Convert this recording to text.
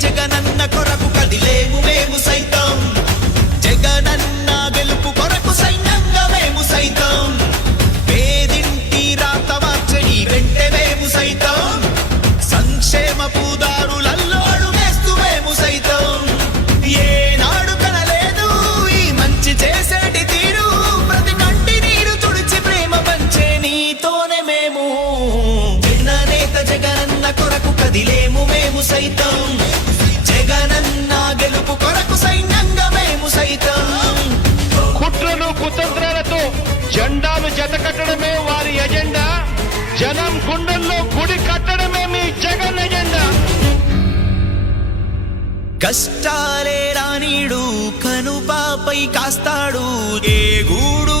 జగనన్న కొరకు కదిలేము మేము సైతం, జగనన్న గెలుపు కొరకు సైన్యంగా మేము సైతం, పేదింటి రాత మార్చని వెంటే మేము సైతం, సంక్షేమ పూదారులలో అడుగేస్తూ మేము సైతం, ఏనాడు కనలేదు ఈ మంచి చేసేటి తీరు, ప్రతి కంటి నీరు తుడిచి ప్రేమ పంచే నీతోనే మేము, జననేత జగనన్న కొరకు కదిలేము మేము సైతం, జగనన్న గెలుపు కొరకు సైన్యంగా మేము సైతం. కుట్రలు కుతంత్రాలతో జెండాలు జతకట్టడమే వారి ఎజెండా, జనం గుండెల్లో గుడి కట్టడమే మీ జగన్ ఎజెండా. కష్టాలే రానీడు కనుపాపై కాస్తాడు, ఏ గూడు